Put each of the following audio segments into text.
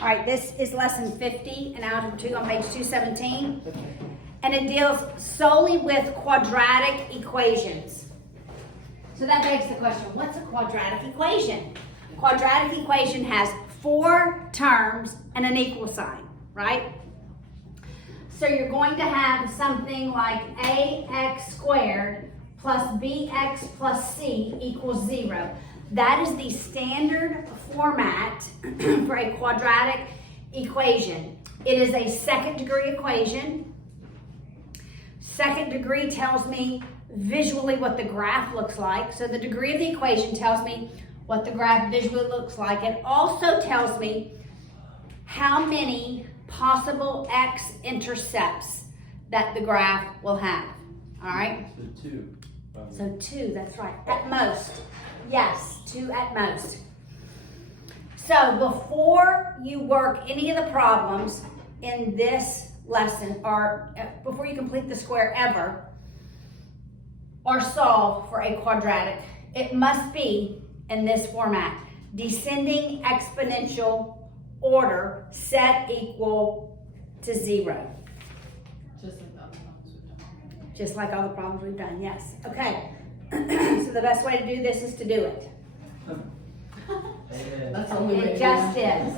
All right, this is lesson 50 in Algebra 2 on page 217. And it deals solely with quadratic equations. So that begs the question, what's a quadratic equation? Quadratic equation has 4 terms and an equal sign, right? So you're going to have something like ax squared plus bx plus c equals 0. That is the standard format for a quadratic equation. It is a second degree equation. Second degree tells me visually what the graph looks like. So the degree of the equation tells me what the graph visually looks like. It also tells me how many possible x-intercepts that the graph will have. All right? So 2. So 2, that's right. At most. Yes, 2 at most. So before you work any of the problems in this lesson, or before you complete the square ever, or solve for a quadratic, it must be in this format: descending exponential order set equal to 0. Just like all the problems we've done, yes. Okay, so the best way to do this is to do it. That's the only way. It just is.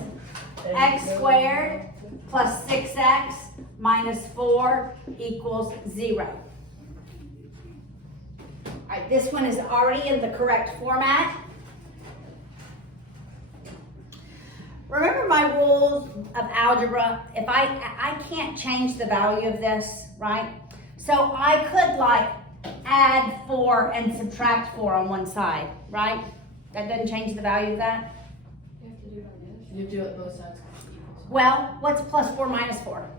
X squared plus 6x minus 4 equals 0. All right, this one is already in the correct format. Remember my rules of algebra. If I can't change the value of this, right? So I could like add 4 and subtract 4 on one side, right? That doesn't change the value of that. You do it both sides. Well, what's plus 4 minus 4?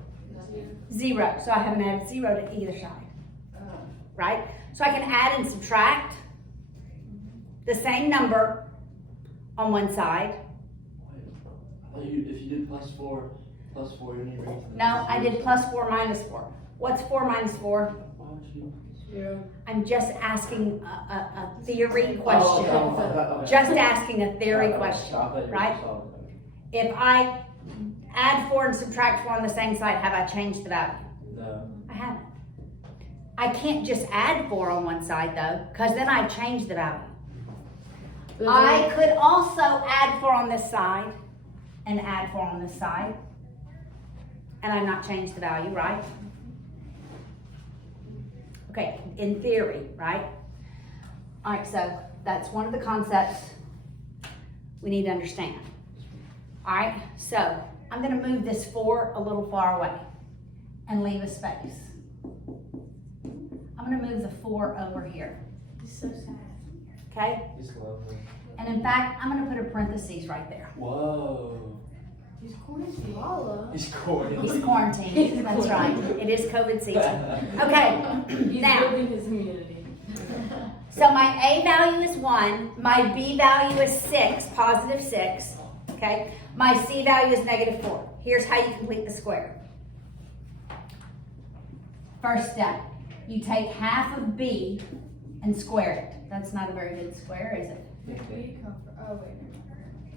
0. So I haven't added 0 to either side, right? So I can add and subtract the same number on one side. If you did plus 4, you need to bring it to the No, I did plus 4 minus 4. What's 4 minus 4? Why would you? 0. I'm just asking a theory question. Okay. Just asking a theory question, right? If I add 4 and subtract 4 on the same side, have I changed the value? No. I haven't. I can't just add 4 on one side though, because then I change the value. I could also add 4 on this side and add 4 on this side, and I've not changed the value, right? Okay, in theory, right? All right, so that's one of the concepts we need to understand. All right, so I'm going to move this 4 a little far away and leave a space. I'm going to move the 4 over here. It's so sad. Okay? He's lovely. And in fact, I'm going to put a parentheses right there. Whoa. He's quarantined. He's corny. He's quarantined. That's right. It is COVID season. Okay, He's now, building his immunity. so my A value is 1. My B value is 6, positive 6. Okay? My C value is negative 4. Here's how you complete the square. First step, you take half of B and square it. That's not a very good square, is it? Oh, wait.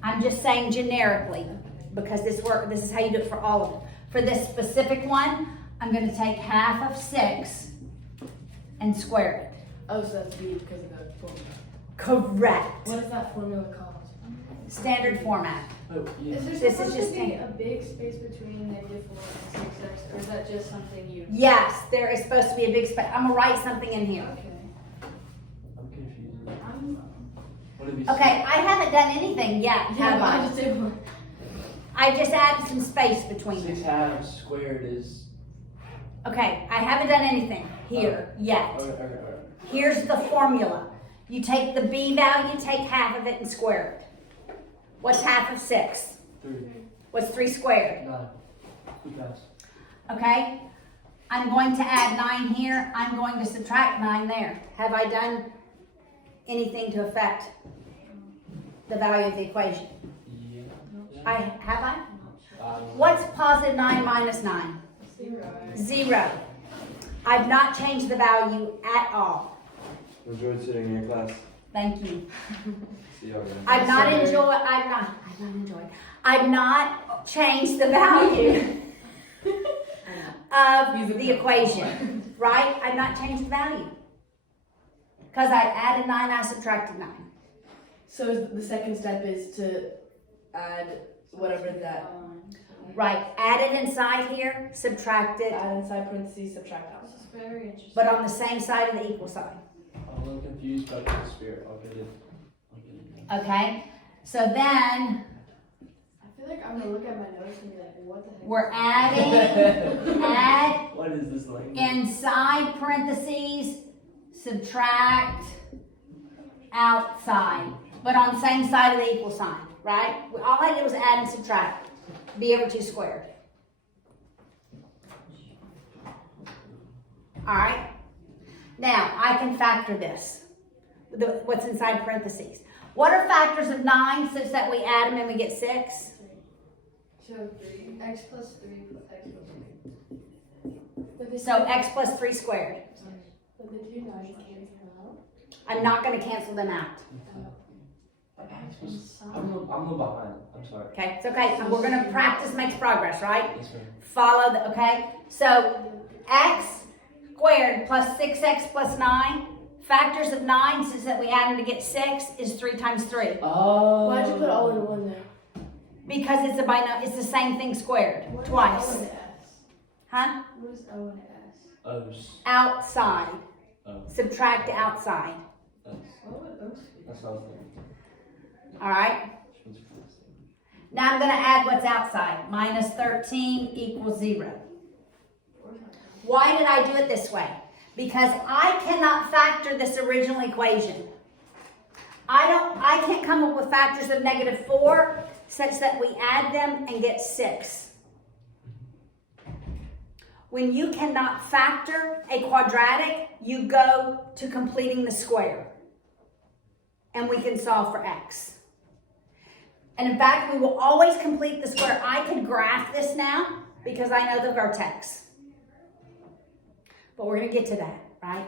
I'm just saying generically, because this is how you do it for all of them. For this specific one, I'm going to take half of 6 and square it. Oh, so that's B because of the formula. Correct. What is that formula called? Standard format. Oh, yeah. Is there This is supposed just to be a big space between negative 4 and 6x, or is that just something you... Yes, there is supposed to be a big space. I'm going to write something in here. Okay. I'm confused. What did you Okay, I haven't done anything yet, have I I? just did one. I just added some space between 6 them. halves squared is. Okay, I haven't done anything here yet. Okay. Here's the formula. You take the B value, take half of it and square it. What's half of 6? 3. What's 3 squared? 9. 2 times. Okay? I'm going to add 9 here. I'm going to subtract 9 there. Have I done anything to affect the value of the equation? Yeah. Have I? What's positive 9 minus 9? 0. I've not changed the value at all. Enjoyed sitting in your class. Thank you. I've not changed the value of the equation, right? I've not changed the value. Because I added 9, I subtracted 9. So the second step is to add whatever that. Right, add it inside here, subtract it, Add inside parentheses, subtract out. This is very interesting. but on the same side of the equal sign. I'm a little confused by the spirit. I'll get it. Okay, so then I feel like I'm gonna look at my notes and be like, what the heck? we're add What is this language? inside parentheses, subtract outside, but on the same side of the equal sign, right? All I did was add and subtract, b over 2 squared. All right, now I can factor this, what's inside parentheses. What are factors of 9 such that we add them and we get 6? So 3, x plus 3 plus x plus 3. So x plus 3 squared. But the 2 9 cancel out. I'm not going to cancel them out. I'm a little behind. I'm sorry. Okay, it's okay. And we're going to practice makes progress, right? Yes, ma'am. Follow the, okay? So x squared plus 6x plus 9, factors of 9, since that we add them to get 6, is 3 times 3. Oh. Why'd you put all in one there? Because it's it's the same thing squared, What is twice. O and S? Huh? What is O and S? O's. Outside. Oh. Subtract outside. That's What would O's be? what I was thinking. All right? Which one's first? Now I'm going to add what's outside. Minus 13 equals 0. Why did I do it this way? Because I cannot factor this original equation. I can't come up with factors of -4 such that we add them and get 6. When you cannot factor a quadratic, you go to completing the square. And we can solve for x. And in fact, we will always complete the square. I could graph this now because I know the vertex. But we're going to get to that, right?